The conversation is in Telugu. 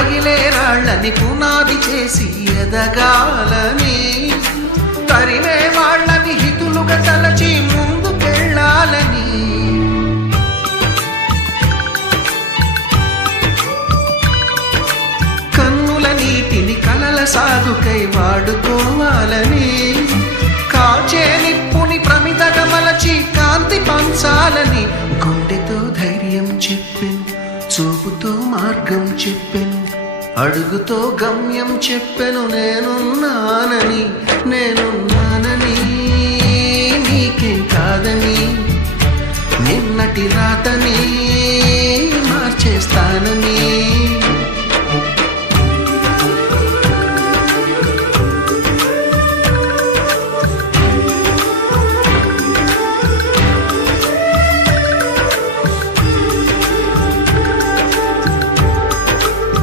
రగిలే రాళ్ళని పునాది చేసి ఎదగాలని, తరిమే వాళ్ళని హితులుగా తలచి ముందుకెళ్ళాలని, కన్నుల నీటిని కలల సాగుకై వాడుకోవాలని, కాచే నిప్పుని ప్రమిదగా మలచి కాంతి పంచాలని, గుండెతో ధైర్యం చెప్పెను, చూపుతో మార్గం చెప్పెను, అడుగుతో గమ్యం చెప్పెను, నేనున్నానని నేనున్నానని, నీకేం కాదని, నిన్నటి రాతని మార్చేస్తానని.